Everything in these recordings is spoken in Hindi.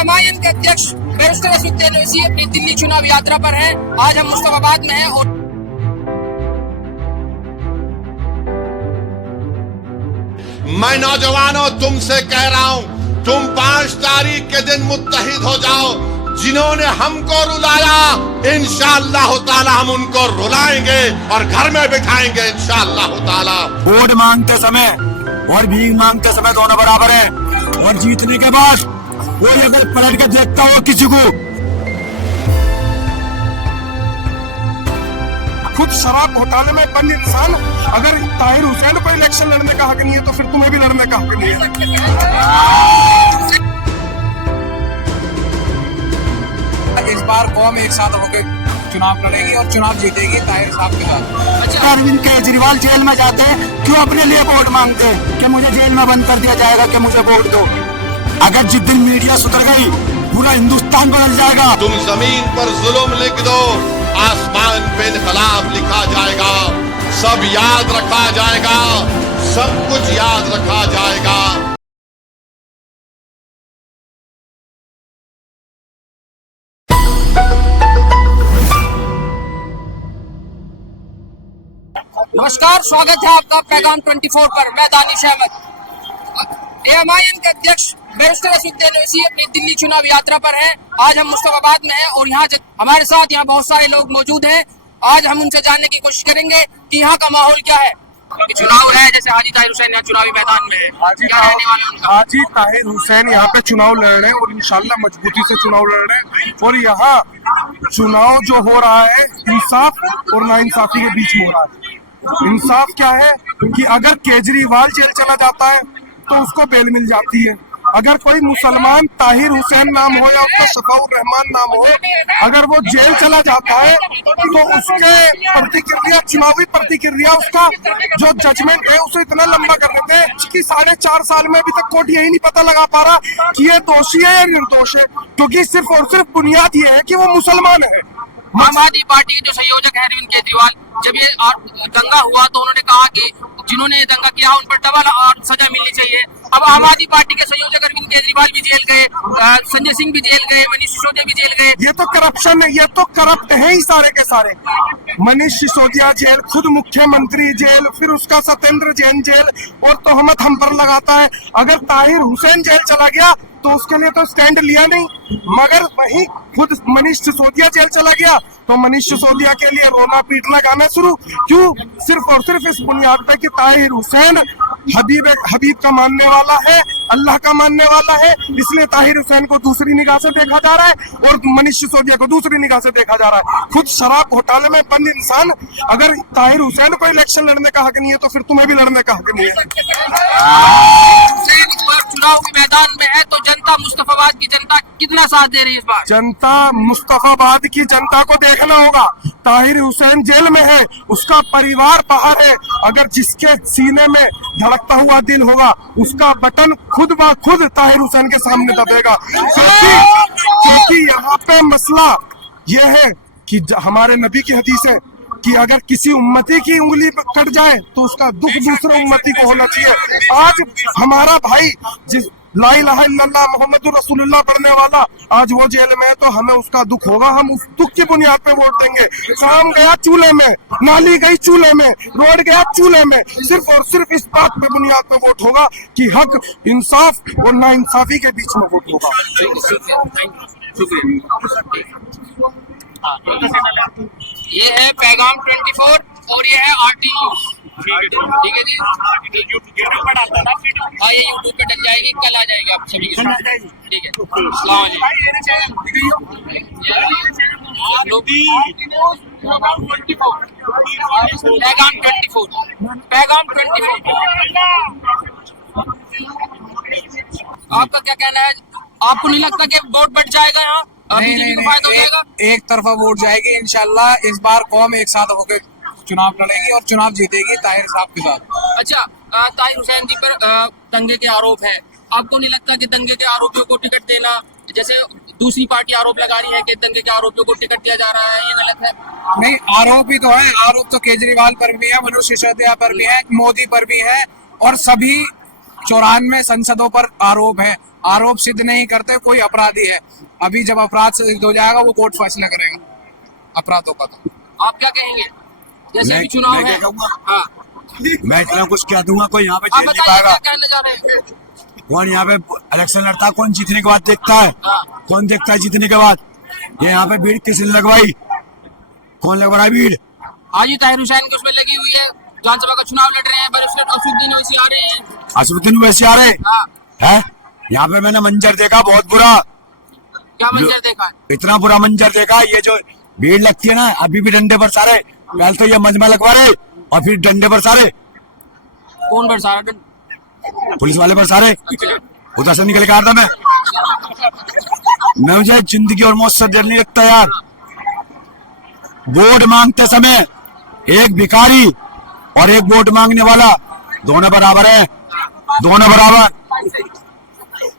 एएमआईएम के अध्यक्ष बैरिस्टर असदुद्दीन ओवैसी अपनी दिल्ली चुनाव यात्रा पर हैं। आज हम मुस्तफाबाद में हैं और मैं नौजवानों तुमसे कह रहा हूं, तुम 5 तारीख के दिन मुत्तहिद हो जाओ। जिन्होंने हमको रुलाया, इंशाअल्लाह ताला हम उनको रुलाएंगे और घर में बिठाएंगे इंशाअल्लाह ताला। वोट मांगते समय और भीख मांगते समय दोनों बराबर हैं, और जीतने के बाद कोई अगर पलट के देखता हो किसी को, खुद शराब घोटाले में बंद इंसान अगर ताहिर हुसैन को इलेक्शन लड़ने का हक नहीं है तो फिर तुम्हें भी लड़ने का हक नहीं है। इस बार कौम एक साथ होकर चुनाव लड़ेगी और चुनाव जीतेगी ताहिर साहब के साथ। अरविंद केजरीवाल जेल में जाते हैं, क्यों अपने लिए वोट मांगते हैं कि मुझे जेल में बंद कर दिया जाएगा कि मुझे वोट दो। अगर जिस दिन मीडिया सुधर गई पूरा हिंदुस्तान बदल जाएगा। तुम जमीन पर जुल्म लिख दो, आसमान पे इनकलाब लिखा जाएगा। सब याद रखा जाएगा, सब कुछ याद रखा जाएगा। नमस्कार, स्वागत है आपका पैगाम 24 पर। मैं दानिश अहमद। एएमआईएम के अध्यक्ष बैरिस्टर असदुद्दीन ओवैसी अपनी दिल्ली चुनाव यात्रा पर हैं। आज हम मुस्तफाबाद में हैं और यहाँ हमारे साथ यहाँ बहुत सारे लोग मौजूद हैं। आज हम उनसे जानने की कोशिश करेंगे कि यहाँ का माहौल क्या है। चुनाव है, जैसे हाजी ताहिर हुसैन यहाँ चुनावी मैदान में है, क्या रहने वाला है उनका? हाजी ताहिर हुसैन यहाँ पे चुनाव लड़ रहे हैं और इंशाल्लाह मजबूती से चुनाव लड़ रहे हैं। और यहाँ चुनाव जो हो रहा है इंसाफ और नाइंसाफी के बीच में हो रहा है। इंसाफ क्या है कि अगर केजरीवाल जेल चला जाता है तो उसको बेल मिल जाती है। अगर कोई मुसलमान ताहिर हुसैन नाम हो या उसका शफाउर रहमान नाम हो, अगर वो जेल चला जाता है तो उसके प्रतिक्रिया, चुनावी प्रतिक्रिया, उसका जो जजमेंट है उसे इतना लंबा कर देते हैं कि 4.5 साल में अभी तक कोर्ट यही नहीं पता लगा पा रहा कि ये दोषी है या निर्दोष है, क्योंकि सिर्फ और सिर्फ बुनियाद ये है कि वो मुसलमान है। आम आदमी पार्टी के जो संयोजक है अरविंद केजरीवाल, जब ये दंगा हुआ तो उन्होंने कहा कि जिन्होंने ये दंगा किया उन पर डबल सजा मिलनी चाहिए। अब आम आदमी पार्टी के संयोजक अरविंद केजरीवाल भी जेल गए, संजय सिंह भी जेल गए, मनीष सिसोदिया भी जेल गए। ये तो करप्शन है, ये तो करप्ट है ही सारे के सारे। मनीष सिसोदिया जेल, खुद मुख्यमंत्री जेल, फिर उसका सत्येंद्र जैन जेल, और तोहमत हम पर लगाता है। अगर ताहिर हुसैन जेल चला गया तो उसके लिए तो स्टैंड लिया नहीं, मगर वही खुद मनीष सिसोदिया जेल चला गया तो मनीष सिसोदिया के लिए रोना पीटना गाना शुरू। क्यों? सिर्फ और सिर्फ इस बुनियाद पे कि ताहिर हुसैन हबीब का मानने वाला है, अल्लाह का मानने वाला है, इसलिए ताहिर हुसैन को दूसरी निगाह से देखा जा रहा है और मनीष सिसोदिया को दूसरी निगाह से देखा जा रहा है। खुद शराब घोटाले में बंद इंसान अगर ताहिर हुसैन को इलेक्शन लड़ने का हक नहीं है तो फिर तुम्हें भी लड़ने का हक नहीं है। चुनाव के मैदान में है तो जनता, मुस्तफाबाद की जनता कितना साथ दे रही है इस बार? जनता, मुस्तफाबाद की जनता को देखना होगा। ताहिर हुसैन जेल में है, उसका परिवार बाहर है। अगर जिसके सीने में धड़कता हुआ दिल होगा उसका बटन खुद ब खुद ताहिर हुसैन के सामने दबेगा। क्योंकि यहाँ पे मसला ये है कि हमारे नबी की हदीस है कि अगर किसी उम्मती की उंगली कट जाए तो उसका दुख दूसरे उम्मती को होना चाहिए। आज हमारा भाई जिस ला इलाहा इल्लल्लाह मुहम्मदुर रसूलुल्लाह पढ़ने वाला आज वो जेल में है तो हमें उसका दुख होगा। हम उस दुख की बुनियाद पे वोट देंगे। काम गया चूल्हे में, नाली गई चूल्हे में, रोड गया चूल्हे में, सिर्फ और सिर्फ इस बात पे बुनियाद पे वोट होगा कि हक, इंसाफ और नाइंसाफी के बीच में वोट होगा। ये है पैगाम 24 और ये है RT न्यूज़। ठीक है जी, हाँ ये यूट्यूब पे डल जाएगी, कल आ जाएगी आप सभी के साथ। ठीक है, अस्सलाम वालेकुम। पैगाम 24 आपका क्या कहना है? आपको नहीं लगता कि वोट बढ़ जाएगा यहाँ? नहीं, एक तरफा वोट जाएगी इंशाल्लाह। इस बार कौम एक साथ होकर चुनाव लड़ेगी और चुनाव जीतेगी ताहिर साहब के साथ। अच्छा, ताहिर हुसैन जी पर दंगे के आरोप है, आपको नहीं लगता कि दंगे के आरोपियों को टिकट देना, जैसे दूसरी पार्टी आरोप लगा रही है कि दंगे के आरोपियों को टिकट दिया जा रहा है, ये गलत है? नहीं, आरोप ही तो है। आरोप तो केजरीवाल पर भी है, मनीष सिसोदिया पर भी है, मोदी पर भी है और सभी 94 संसदों पर आरोप है। आरोप सिद्ध नहीं करते कोई अपराधी है। अभी जब अपराध सिद्ध हो जाएगा वो कोर्ट फैसला करेगा अपराधों का। तो आप क्या कहेंगे? जैसे अभी चुनाव मैं है। क्या कहूंगा? हाँ, मैं इतना कुछ कह दूंगा, कोई यहाँ पे आप झेल नहीं बताइए पाएगा। क्या कहने जा रहे हैं? कौन यहाँ पे इलेक्शन लड़ता है? कौन जीतने के बाद देखता है? हाँ। कौन देखता है जीतने के बाद? ये यहाँ पे भीड़ किसने लगवाई? कौन लगवा रहा है भीड़? हाजी ताहिर हुसैन की उसमें लगी हुई है, विधानसभा का चुनाव लड़ रहे हैं, बैरिस्टर असदुद्दीन ओवैसी आ रहे हैं। असुद्दीन वैसे आ रहे हाँ, है? यहाँ पे मैंने मंजर देखा बहुत बुरा, क्या मंजर देखा है? इतना बुरा मंजर देखा। ये जो भीड़ लगती है ना, अभी भी डंडे पर सारे, पहले तो ये मजमा लगवा रहे और फिर डंडे पर सारे, कौन बरसा रहा है? पुलिस वाले पर सारे। उधर से निकल के आ रहा था मैं मुझे जिंदगी और मौत से डर नहीं लगता यार। वोट मांगते समय एक भिखारी और एक वोट मांगने वाला दोनों बराबर है, दोनों बराबर।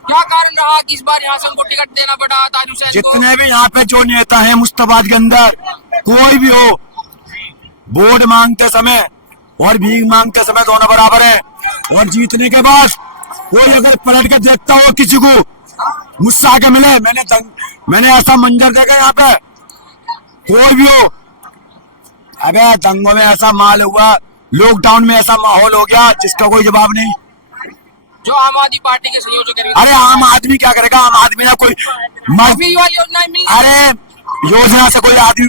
क्या कारण रहा कि इस बार यहाँ से उनको टिकट देना पड़ा ताहिर हुसैन को? जितने भी यहाँ पे जो नेता हैं मुस्तफाबाद के अंदर, कोई भी हो, वोट मांगते समय और भीख मांगते समय दोनों बराबर है। और जीतने के बाद कोई अगर पलट के देखता हो किसी को, मुझसे आके मिले, मैंने ऐसा मंजर देखा यहाँ पे, कोई भी हो। अबे दंगों में ऐसा माल हुआ, लॉकडाउन में ऐसा माहौल हो गया जिसका कोई जवाब नहीं। जो आम आदमी पार्टी के संयोजक है, अरे आम आदमी क्या करेगा? आम आदमी ना कोई फ्री वाली योजना मिल, अरे योजना से कोई आदमी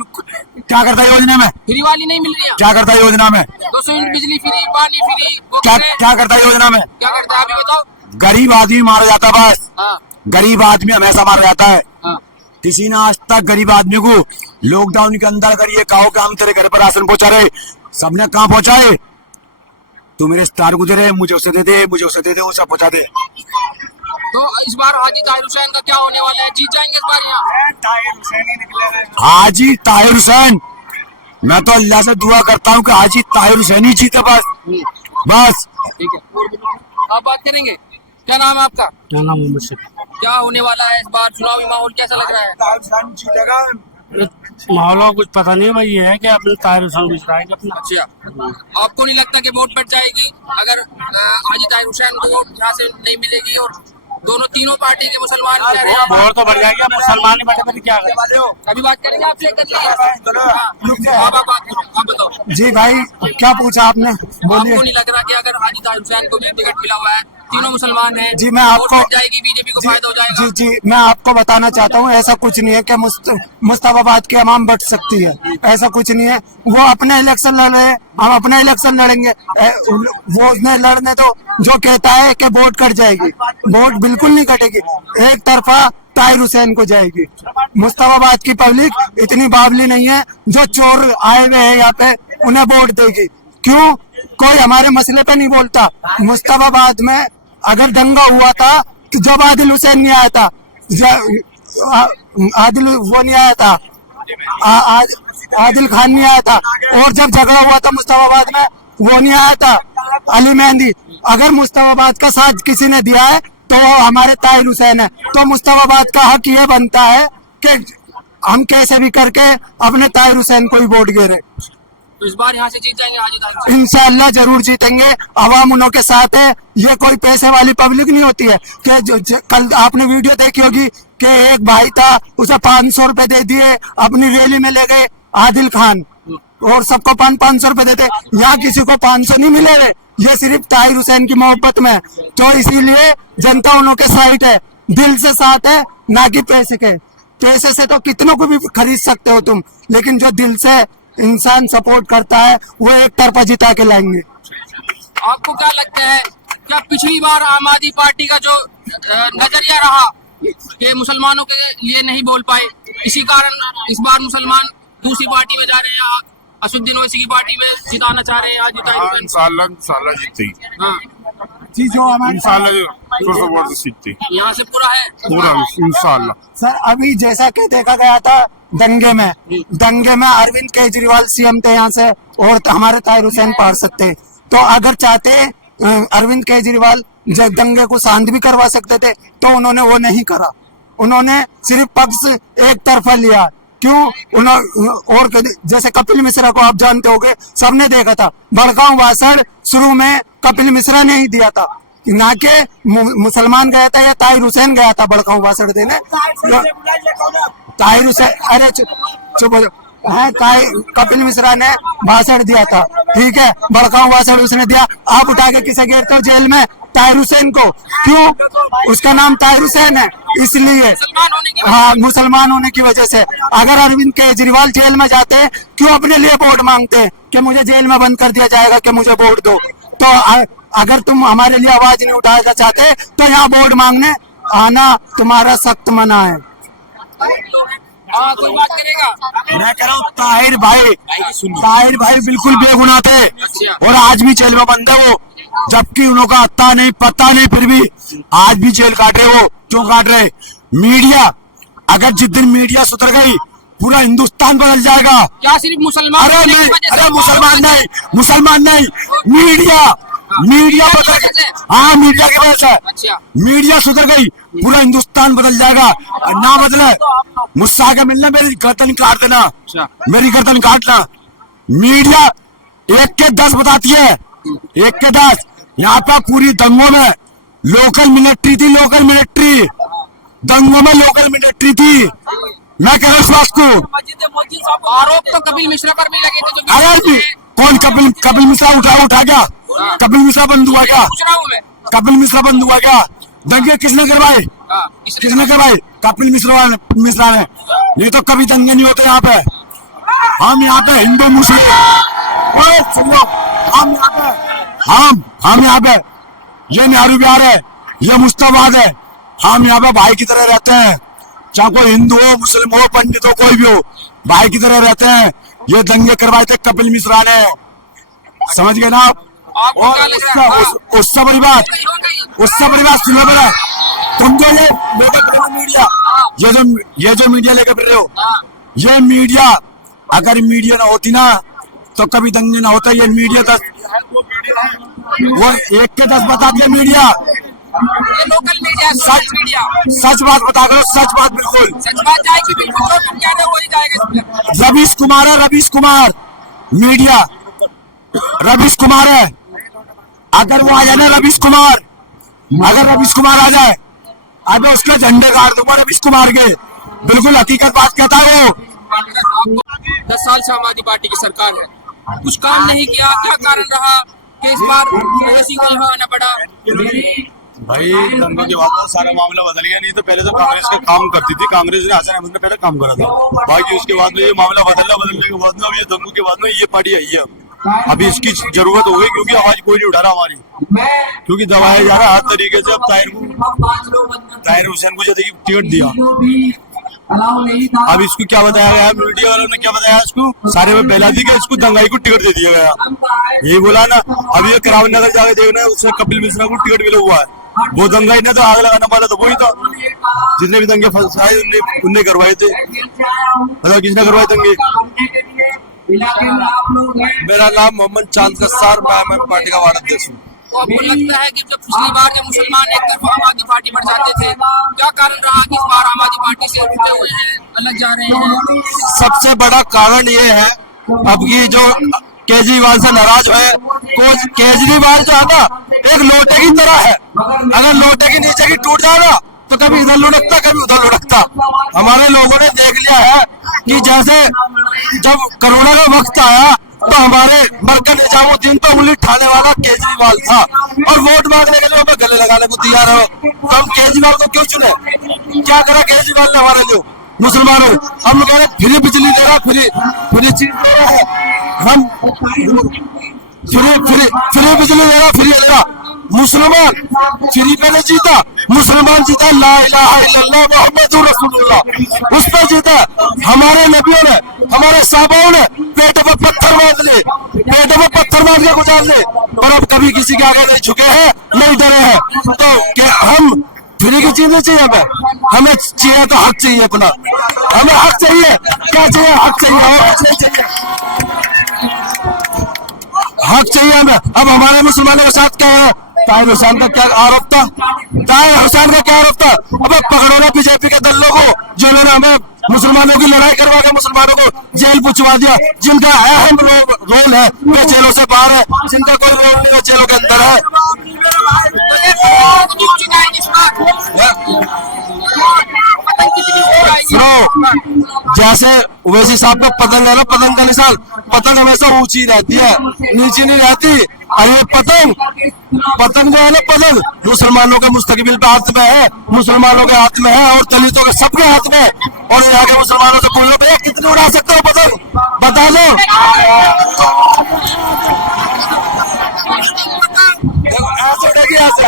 क्या करता है? योजना में फ्री वाली नहीं मिल रही है। क्या करता है? योजना में 200 यूनिट बिजली फ्री, पानी फ्री, वो क्या कर रहे हैं। क्या करता है योजना में? क्या करता है अभी बताओ? गरीब आदमी मारा जाता है बस। हाँ, गरीब आदमी हमेशा मारा जाता है। हाँ। किसी ने आज तक गरीब आदमी को लॉकडाउन के अंदर अगर ये कहो कि हम तेरे घर पर राशन पहुंचा रहे, सबने कहाँ पहुंचाए? तू मेरे स्टार गुजरे, मुझे उसे दे दे, मुझे उसे दे दे, उसे पहुंचा दे। तो इस बार हाजी ताहिर हुसैन का क्या होने वाला है? जीत जाएंगे इस बार यहाँ? हाजी ताहिर हुसैन, मैं तो अल्लाह से दुआ करता हूँ कि हाजी ताहिर हुसैन ही जीते बस, बस। ठीक है, आप बात करेंगे। क्या नाम है आपका? क्या नाम है मुझसे? क्या होने वाला है इस बार चुनावी माहौल कैसा लग रहा है? माहौल का कुछ पता नहीं भाई, ये है कि अपने ताहिर हुसैन गुजरा है अपना। अच्छा, आपको नहीं लगता कि वोट बढ़ जाएगी अगर हाजी ताहिर हुसैन को वोट यहाँ से नहीं मिलेगी और दोनों तीनों पार्टी के मुसलमान कह रहे हैं? वोट तो बढ़ जाएगी, अब मुसलमान ही बढ़े तो क्या करें? अभी बात करेंगे आपसे, आप बताओ। जी भाई, क्या पूछा आपने? बोलिए। आपको नहीं लग रहा कि अगर हाजी ताहिर हुसैन को भी टिकट मिला हुआ है, तीनों मुसलमान हैं, जी मैं वोट आपको बढ़ जाएगी, बीजेपी को फायदा हो जाएगा? जी मैं आपको बताना चाहता हूँ, ऐसा कुछ नहीं है कि मुस्तफाबाद की अवाम बढ़ सकती है, ऐसा कुछ नहीं है। वो अपने इलेक्शन लड़ रहे हैं, हम अपने इलेक्शन लड़ेंगे। वो उसने लड़ने तो जो कहता है कि वोट कट जाएगी, वोट बिल्कुल नहीं कटेगी, एक तरफा ताहिर हुसैन को जाएगी। मुस्तफाबाद की पब्लिक इतनी बावली नहीं है जो चोर आए हुए हैं यहाँ पे उन्हें वोट देगी। क्यों? कोई हमारे मसले पे नहीं बोलता। मुस्तफाबाद में अगर दंगा हुआ था कि जब आदिल हुसैन नहीं आया था, आदिल वो नहीं आया था, आदिल खान नहीं आया था, और जब झगड़ा हुआ था मुस्तफाबाद में वो नहीं आया था, अली मेहंदी। अगर मुस्तफाबाद का साथ किसी ने दिया है तो हमारे ताहिर हुसैन है। तो मुस्तफाबाद का हक ये बनता है कि हम कैसे भी करके अपने ताहिर हुसैन को ही वोट गिरे। तो इस बार यहाँ से जीत जाएंगे हाजी ताहिर हुसैन? इंशाअल्लाह जरूर जीतेंगे। अवाम उन्हों के साथ है। ये कोई पैसे वाली पब्लिक नहीं होती है कि कल आपने वीडियो देखी होगी कि एक भाई था, उसे 500 रुपए दे दिए, अपनी रैली में ले गए आदिल खान और सबको 500 रुपए देते। यहाँ किसी को 500 नहीं मिले, ये सिर्फ ताहिर हुसैन की मोहब्बत में। तो इसीलिए जनता उन्हों के साइड है, दिल से साथ है, ना कि पैसे के। पैसे से तो कितनों को भी खरीद सकते हो तुम, लेकिन जो दिल से इंसान सपोर्ट करता है वो एक तरफा जिता के लाएंगे। आपको क्या लगता है, क्या पिछली बार आम आदमी पार्टी का जो नजरिया रहा कि मुसलमानों के लिए नहीं बोल पाए, इसी कारण इस बार मुसलमान दूसरी पार्टी में जा रहे हैं, असदुद्दीन ओवैसी की पार्टी में जिताना चाह रहे हैं आज ताहिर हुसैन? इंशाल्लाह जीतेगी। हाँ, जी जो हमारे इंशाल्लाह जीतती यहाँ से पूरा है पूरा इंशाल्लाह। सर अभी जैसा कि देखा गया था दंगे में अरविंद केजरीवाल सीएम थे यहाँ से और हमारे ताहिर हुसैन पार सकते। तो अगर चाहते अरविंद केजरीवाल जब दंगे को शांत भी करवा सकते थे तो उन्होंने वो नहीं करा। उन्होंने सिर्फ पक्ष एक तरफा लिया। क्यों? और जैसे कपिल मिश्रा को आप जानते होंगे, सबने देखा था, भड़काऊ भाषण शुरू में कपिल मिश्रा ने ही दिया था। ना के मुसलमान गया था या ताहिर हुसैन गया था बड़काऊ भाषण देने। ताहिर हुसैन, अरे चुप हो जाओ। है कपिल मिश्रा ने भाषण दिया था, ठीक है, भड़काऊ भाषण उसने दिया। आप उठा के किसे घेरते हो जेल में? ताहिर हुसैन को। क्यों? उसका नाम ताहिर हुसैन है इसलिए, हाँ, मुसलमान होने की वजह से। अगर अरविंद केजरीवाल जेल में जाते, क्यों अपने लिए वोट मांगते कि मुझे जेल में बंद कर दिया जाएगा कि मुझे वोट दो? तो अगर तुम हमारे लिए आवाज नहीं उठाना चाहते तो यहाँ वोट मांगने आना तुम्हारा सख्त मना है। हाँ, कोई बात करेगा? मैं कह रहा हूँ ताहिर भाई बिल्कुल बेगुनाह थे और आज भी जेल में बंद है वो, जबकि उनका अत्ता नहीं पता नहीं, फिर भी आज भी जेल काट रहे। वो क्यों काट रहे? मीडिया, अगर जिस दिन मीडिया सुधर गई पूरा हिंदुस्तान बदल जाएगा। क्या सिर्फ मुसलमान? अरे मुसलमान नहीं, मीडिया बदल गई। हाँ, मीडिया की वजह से। अच्छा, मीडिया सुधर गई पूरा हिंदुस्तान बदल जाएगा। ना बदले मुझसे के मिलना, मेरी गर्दन काट देना, मेरी गर्दन काटना। मीडिया 1 के 10 बताती है, 1 के 10। यहाँ पे पूरी दंगों में लोकल मिलिट्री थी, दंगों में लोकल मिलिट्री थी। मैं कह रहा हूँ इस बात को। आरोप तो कपिल मिश्रा पर भी लगे थे जो अरे कौन कपिल मिश्रा उठा क्या? कपिल मिश्रा बंद हुआ क्या? पूछ रहा हूँ मैं। कपिल मिश्रा बंद हुआ क्या? दंगे किसने करवाए? किसने करवाए? कपिल मिश्रा ने। ये तो कभी दंगे नहीं होते यहाँ पे। हम यहाँ पे हिंदू मुस्लिम, हम यहाँ पे ये नेहरू बिहार है, ये मुश्ताबाद है। हम यहाँ पे भाई की तरह रहते हैं, चाहे कोई हिंदू हो, मुस्लिम हो, पंडित हो, कोई भी हो, भाई की तरह रहते हैं। ये दंगे करवाए थे कपिल मिश्रा ने, समझ गए ना आप? और उससे बड़ी बात सुनो मेरा, तुम जो ये लेकर फिर रहे हो मीडिया, ये जो मीडिया लेकर फिर रहे हो, ये मीडिया, अगर मीडिया ना होती ना तो कभी दंगे ना होता। ये मीडिया 10, वो 1 के 10 बताती है मीडिया। ये लोकल मीडिया, सच बात बता करो, सच बात, बिल्कुल सच बात जाएगी, बिल्कुल जो तुम कह रहे हो वही जाएगा। रवीश कुमार मीडिया, रवीश कुमार है। अगर वो आ जाए ना, रवीश कुमार आ जाए, अबे उसके झंडे गाड़ दूंगा रवीश कुमार के। बिल्कुल हकीकत बात कहता है वो। 10 साल से आम आदमी पार्टी की सरकार है, कुछ काम नहीं किया, क्या कारण रहा कि इस बार ओवैसी को यहाँ आना पड़ा? भाई दंगों के बाद तो सारा मामला बदल गया। नहीं तो पहले तो कांग्रेस का काम करती थी, कांग्रेस ने हसन अहमद ने पहले काम करा था। बाकी उसके बाद में ये मामला बदलने के बाद में अब ये दंगों के बाद में ये पार्टी आई है। अभी इसकी जरूरत हो गई क्योंकि आवाज कोई नहीं उठा रहा हमारी, क्योंकि दबाया जा रहा है हर तरीके से। अब ताहिर हुसैन को जैसे टिकट दिया, अब इसको क्या बताया गया, मीडिया वालों ने क्या बताया इसको, सारे में पहला थी कि इसको दंगाई को टिकट दे दिया गया। ये बोला ना, अब ये करावन नगर जाकर देखना, उससे कपिल मिश्रा को टिकट मिला हुआ है। वो दंगाई ने तो आग लगाने वाला तो वही था, जितने भी दंगे फंसाए उनने करवाए थे। मतलब किसने करवाए दंगे? मेरा नाम मोहम्मद चांद कस्सार, मैं पार्टी का वार्ड अध्यक्ष हूँ। तो आपको लगता है कि जब पिछली बार जब मुसलमान एक तरफ आम आदमी पार्टी पर जाते थे, क्या कारण रहा कि इस बार आम आदमी पार्टी से उठे हुए हैं, अलग जा रहे हैं? सबसे बड़ा कारण ये है अब की जो केजरीवाल से नाराज है, केजरीवाल जो है ना एक लोटे की तरह है, अगर लोटे के नीचे की टूट जाएगा तो कभी इधर लुढ़कता कभी उधर लुढ़कता। हमारे लोगों ने देख लिया है कि जैसे जब कोरोना का वक्त आया तो हमारे मरकज निजामुद्दीन पर उंगली उठाने वाला केजरीवाल था, और वोट मांगने के लिए हमें गले लगाने को तैयार हो। तो हम केजरीवाल को क्यों चुने? क्या करा केजरीवाल ने हमारे लिए? मुसलमानों, हम कह रहे फ्री बिजली दे रहा, फ्री चीज दे रहा है, हम फ्री बिजली दे रहा, फ्री दे रहा। मुसलमान फ्री पे नहीं जीता, मुसलमान जीता ला इलाहा इल्लल्लाह मुहम्मदुर रसूलुल्लाह, उस पर जीता। हमारे नबियों ने, हमारे साहबाओं ने पेटों पर पत्थर मार के गुजार ले, और अब कभी किसी के आगे नहीं झुके हैं, नहीं डरे हैं। तो क्या हम फ्री की चीज नहीं चाहिए? हमें चाहिए तो हक चाहिए अपना, हमें हक चाहिए। क्या चाहिए? हक चाहिए, हक चाहिए हमें। अब हमारे मुसलमानों के साथ क्या है? ताहिर हुसैन का क्या आरोप था? अब पकड़ो ना बीजेपी के दलों को, जिन्होंने हमें मुसलमानों की लड़ाई करवा के मुसलमानों को जेल पुछवा दिया, जिनका अहम रोल है वे जेलों से बाहर है, जिनका कोई रोल नहीं है जेलों के अंदर है। सुनो, जैसे ओवैसी साहब का पतंग है ना, पतंग का निशान, पतंग हमेशा ऊंची रहती है, नीचे नहीं रहती। और ये पतंग जो है ना, पतंग मुसलमानों के मुस्तकबिल पे हाथ में है, मुसलमानों के हाथ में है और दलितों के सबके हाथ में है। और यहाँ के मुसलमानों से बोल लो भैया कितने उड़ा सकते हो पतंग, बता दो। ऐसे उड़ेगी, ऐसे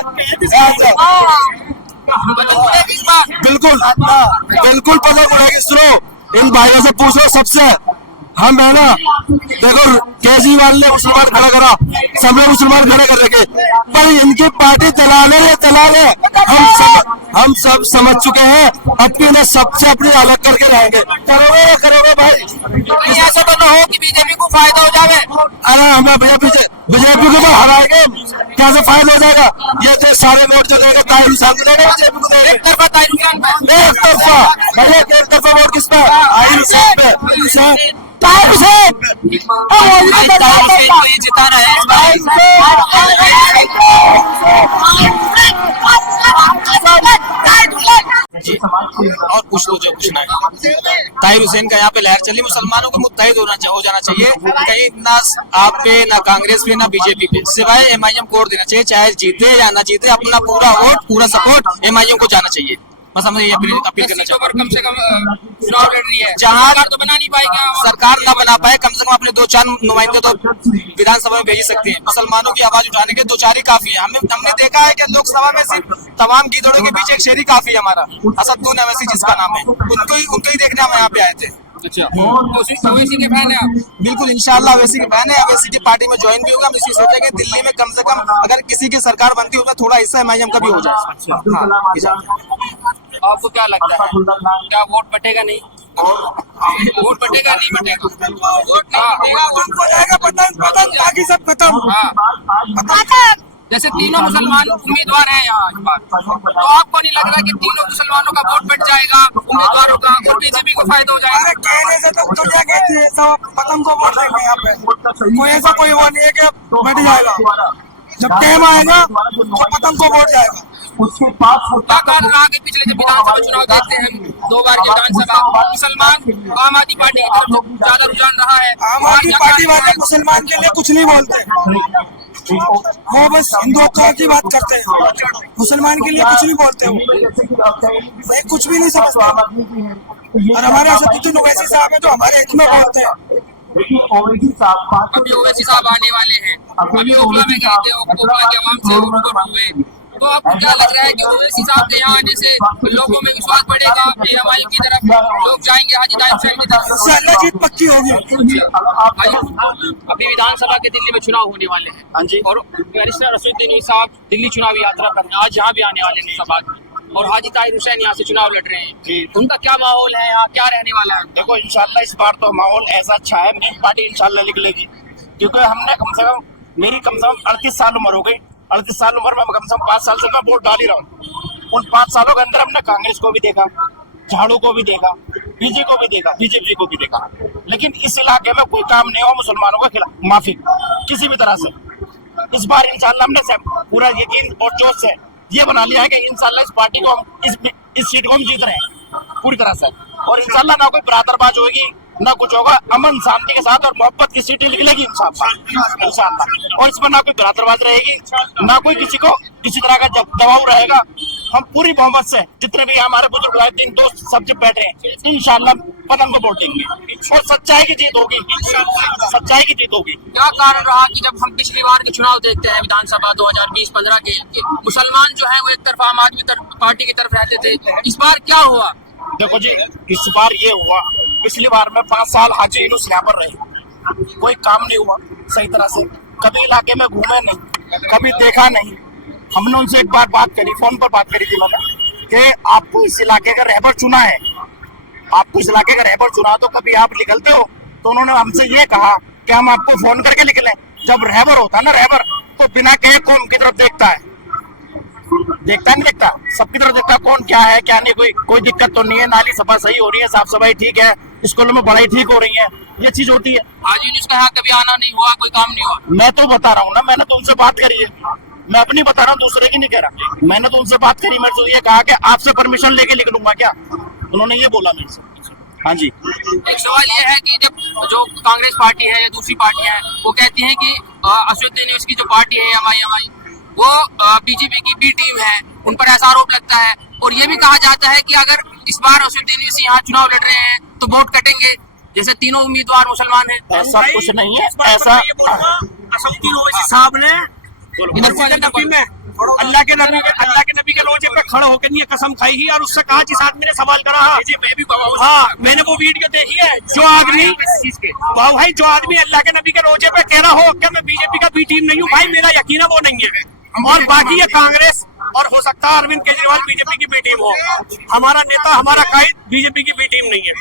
बिल्कुल बिल्कुल पतंग उड़ेगी। सुनो, इन भाइयों से पूछो, सबसे हम है ना, देखो केजरीवाल ने मुसलमान खड़ा करा, सब लोग मुसलमान खड़े कर रखे, पर इनकी पार्टी दलाले हम सब समझ चुके हैं। अपने सबसे अपनी अलग करके रहेंगे। करोगे भाई, ऐसा तो ना हो कि बीजेपी को फायदा हो जाए। अरे हमें भैया बीजेपी को तो हराएंगे, कैसे फायदा हो जाएगा? ये देश सारे वोट जो देगा ताहिर हुसैन को देगा, बीजेपी को देगा। एक तरफा ताहिर हुसैन पे, एक तरफा भैया, एक तरफा वोट किस पे? ताहिर हुसैन पे। ताहिर हुसैन को ये जिता रहे और कुछ तो जो पूछना है, ताहिर हुसैन का यहाँ पे लहर चली, मुसलमानों को मुत्तहिद हो जाना चाहिए। कहीं ना आप पे, ना कांग्रेस पे, ना बीजेपी पे, सिवाय एमआईएम को वोट देना चाहिए। चाहे जीते या ना जीते, अपना पूरा वोट, पूरा सपोर्ट एमआईएम को जाना चाहिए। बस हम ये अपील करना चाहते हैं। कम से कम चुनाव लड़ रही है, जहाँ सरकार तो बना नहीं पाएगा, सरकार ना बना पाए, कम से कम अपने 2-4 नुमाइंदे तो विधानसभा में भेज सकते हैं। मुसलमानों की आवाज उठाने के 2-4 ही काफी है। हमने देखा है कि लोकसभा में सिर्फ तमाम गीदड़ों के बीच एक शेर ही काफी है, हमारा असदुद्दीन अवैसी जिसका नाम है, उनको ही देखने हम यहाँ पे आए थे। अच्छा, ओवैसी के फैन है आप? बिल्कुल, इंशाल्लाह अवैसी के फैन है, अवैसी की पार्टी में ज्वाइन भी होगा। हम इसी सोचेंगे दिल्ली में कम से कम अगर किसी की सरकार बनती है उसमें थोड़ा हिस्सा एमआईएम का भी हो जाए। आपको क्या लगता है, क्या वोट बटेगा? नहीं वोट बटेगा, नहीं बटेगा, वोट नहीं जाएगा पतंग बाकी सब खत्म। हाँ, जैसे तीनों मुसलमान उम्मीदवार हैं यहाँ इस बार, तो आपको नहीं लग रहा कि तीनों मुसलमानों का वोट बट जाएगा उम्मीदवारों का और बीजेपी को फायदा हो जाएगा? कहने से तो दुनिया कहती है सब पतंग को वोट देंगे यहाँ पे, कोई ऐसा कोई वो नहीं है कि बट जाएगा। जब टाइम आएगा तो पतंग को वोट जाएगा। क्या कारण रहा कि पिछले जब विधानसभा चुनाव देखते हैं 2 बार के विधानसभा, मुसलमान आम आदमी पार्टी की तरफ ज्यादा रुझान रहा है। आम आदमी पार्टी वाले मुसलमान के लिए कुछ नहीं बोलते, वो बस हिंदुत्व की बात करते हैं, मुसलमान के लिए कुछ नहीं बोलते, वो कुछ भी नहीं समझते। और हमारे असदुद्दीन ओवैसी साहब है जो हमारे हित में बोलते हैं। अभी ओवैसी साहब आने वाले हैं, अभी ओखला में गए थे, ओखला के आवाम से रूबरू हुए, तो आपको क्या लग रहा है कि ओवैसी साहब के यहाँ आने से लोगों में विश्वास बढ़ेगा, एमआईएम की तरफ लोग जाएंगे, हाजी ताहिर हुसैन की तरफ? इंशाअल्लाह जीत पक्की होगी। अभी विधानसभा के दिल्ली में चुनाव होने वाले हैं, हाँ जी, और बैरिस्टर असदुद्दीन साहब दिल्ली चुनावी यात्रा पर हैं, आज यहाँ भी आने वाले हैं सभा में, और हाजी ताहिर हुसैन यहाँ से चुनाव लड़ रहे हैं। उनका क्या माहौल है यहाँ, क्या रहने वाला है? देखो, इंशाल्लाह इस बार तो माहौल ऐसा अच्छा है, मेरी पार्टी इंशाल्लाह निकलेगी, क्योंकि हमने कम से कम 38 साल उम्र हो गई। 38 साल उम्र में कम से कम 5 साल से मैं वोट डाल ही रहा हूँ। उन 5 सालों के अंदर हमने कांग्रेस को भी देखा, झाड़ू को भी देखा, बीजेपी को भी देखा, लेकिन इस इलाके में कोई काम नहीं हुआ मुसलमानों के खिलाफ, माफी किसी भी तरह से। इस बार इंशाल्लाह हमने पूरा यकीन और जोश से ये बना लिया है कि इंशाल्लाह इस पार्टी को हम इस सीट को हम जीत रहे हैं पूरी तरह से, और इंशाल्लाह ना कोई बरादरबाज होगी, ना कुछ होगा, अमन शांति के साथ और मोहब्बत की सीटें निकलेगी इंशाल्लाह। और इसमें ना कोई बरादरबाज रहेगी, ना कोई किसी को किसी तरह का दबाव रहेगा। हम पूरी बहुमत से जितने भी हमारे बुजुर्ग भाई, तीन दोस्त सब जब बैठे हैं, इंशाल्लाह पतंग को वोट देंगे और सच्चाई की जीत होगी, सच्चाई की जीत होगी। क्या कारण रहा कि जब हम पिछली बार के चुनाव देखते हैं विधानसभा 2020-15 के, मुसलमान जो है वो एक तरफ आम आदमी पार्टी की तरफ रहते थे, इस बार क्या हुआ? देखो जी, इस बार ये हुआ, पिछली बार में 5 साल हाजी यूनुस यहाँ पर रहे, कोई काम नहीं हुआ सही तरह से, कभी इलाके में घूमे नहीं, कभी देखा नहीं। हमने उनसे एक बार बात करी, फोन पर बात करी थी उन्होंने कि आपको इस इलाके का रहबर चुना है, आपको इस इलाके का रहबर चुना तो कभी आप निकलते हो? तो उन्होंने हमसे ये कहा कि हम आपको फोन करके निकलें। जब रहबर होता है ना, रहबर तो बिना कहे कौन की तरफ देखता है, देखता नहीं देखता, सबकी तरफ देखता, कौन क्या है क्या नहीं, कोई दिक्कत तो नहीं है, नाली सफा सही हो रही है, साफ सफाई ठीक है, स्कूलों में पढ़ाई ठीक हो रही है, ये चीज होती है। हाजी यूनुस का यहाँ कभी आना नहीं हुआ, कोई काम नहीं हुआ? मैं तो बता रहा हूँ ना, मैंने तो उनसे बात करी है, मैं अपनी बता रहा हूँ, दूसरे की नहीं कह रहा। मैंने तो उनसे बात करी, मेरे से ये कहा कि आपसे परमिशन लेके लिख लूंगा क्या, उन्होंने ये बोला मेरे से। हाँ जी। एक सवाल ये है कि जब जो कांग्रेस पार्टी है या दूसरी पार्टियां हैं वो कहती हैं कि असदुद्दीन ओवैसी की जो पार्टी है एमआईएम वो बीजेपी की बी टीम है, उन पर ऐसा आरोप लगता है और ये भी कहा जाता है कि अगर इस बार असदुद्दीन ओवैसी यहाँ चुनाव लड़ रहे हैं तो वोट कटेंगे, जैसे तीनों उम्मीदवार मुसलमान हैं। ऐसा कुछ नहीं है। ऐसा असदुद्दीन ओवैसी साहब ने नबी में अल्लाह के नबी के रोजे पे खड़े होकर ये कसम खाई ही और उससे कहा जिस आदमी ने सवाल करा। हाँ, मैंने वो वीडियो देखी है। जो आदमी भाई जो आदमी अल्लाह के नबी के रोजे पे कह रहा हो कि मैं बीजेपी का बी टीम नहीं हूँ, भाई मेरा यकीन है वो नहीं है। और बाकी ये कांग्रेस और हो सकता है अरविंद केजरीवाल बीजेपी की बी टीम हो, हमारा नेता हमारा कायद बीजेपी की बी टीम नहीं है।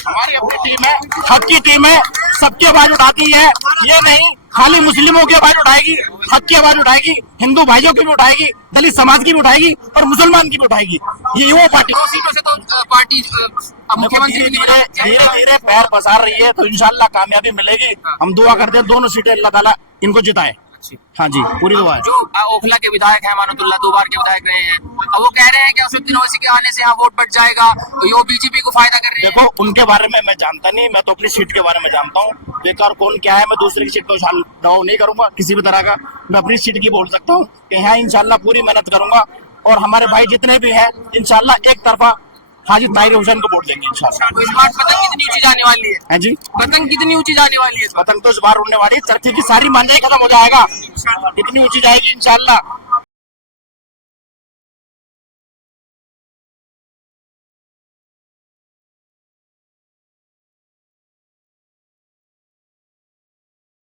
हमारी अपनी टीम है, हक की टीम है, सबकी आवाज उठाती है। ये नहीं खाली मुस्लिमों की आवाज उठाएगी, हक की आवाज उठाएगी, हिंदू भाइयों की भी उठाएगी, दलित समाज की भी उठाएगी और मुसलमान की भी उठाएगी। ये वो पार्टी 2 सीटों से तो पार्टी मुख्यमंत्री धीरे धीरे पैर पसार रही है, तो इंशाल्लाह कामयाबी मिलेगी। हम दुआ करते हैं दोनों सीटें अल्लाह ताला इनको जिताए। हाँ जी, पूरी दुआ है। जो ओखला के विधायक हैं अमानतुल्लाह 2 बार के विधायक रहे हैं, अब वो कह रहे हैं कि असदुद्दीन ओवैसी के आने से यहाँ वोट बढ़ जाएगा, ये बीजेपी को फायदा कर रहे हैं। देखो उनके बारे में मैं जानता नहीं, मैं तो अपनी सीट के बारे में जानता हूँ। बेकार कौन क्या है, मैं दूसरे की सीट को दाव नहीं करूंगा किसी भी तरह का। मैं अपनी सीट की बोल सकता हूँ कि यहाँ इंशाल्लाह पूरी मेहनत करूंगा और हमारे भाई जितने भी हैं इंशाल्लाह एक तरफा हाजी ताहिर हुसैन को वोट देंगे इंशाल्लाह। तो इस बार पतंग कितनी ऊंची जाने वाली है? है जी, पतंग कितनी ऊंची जाने वाली है? पतंग तो इस बार उड़ने वाली है, चरखी की सारी मांझाई खत्म हो जाएगा, कितनी ऊंची जाएगी इंशाल्लाह।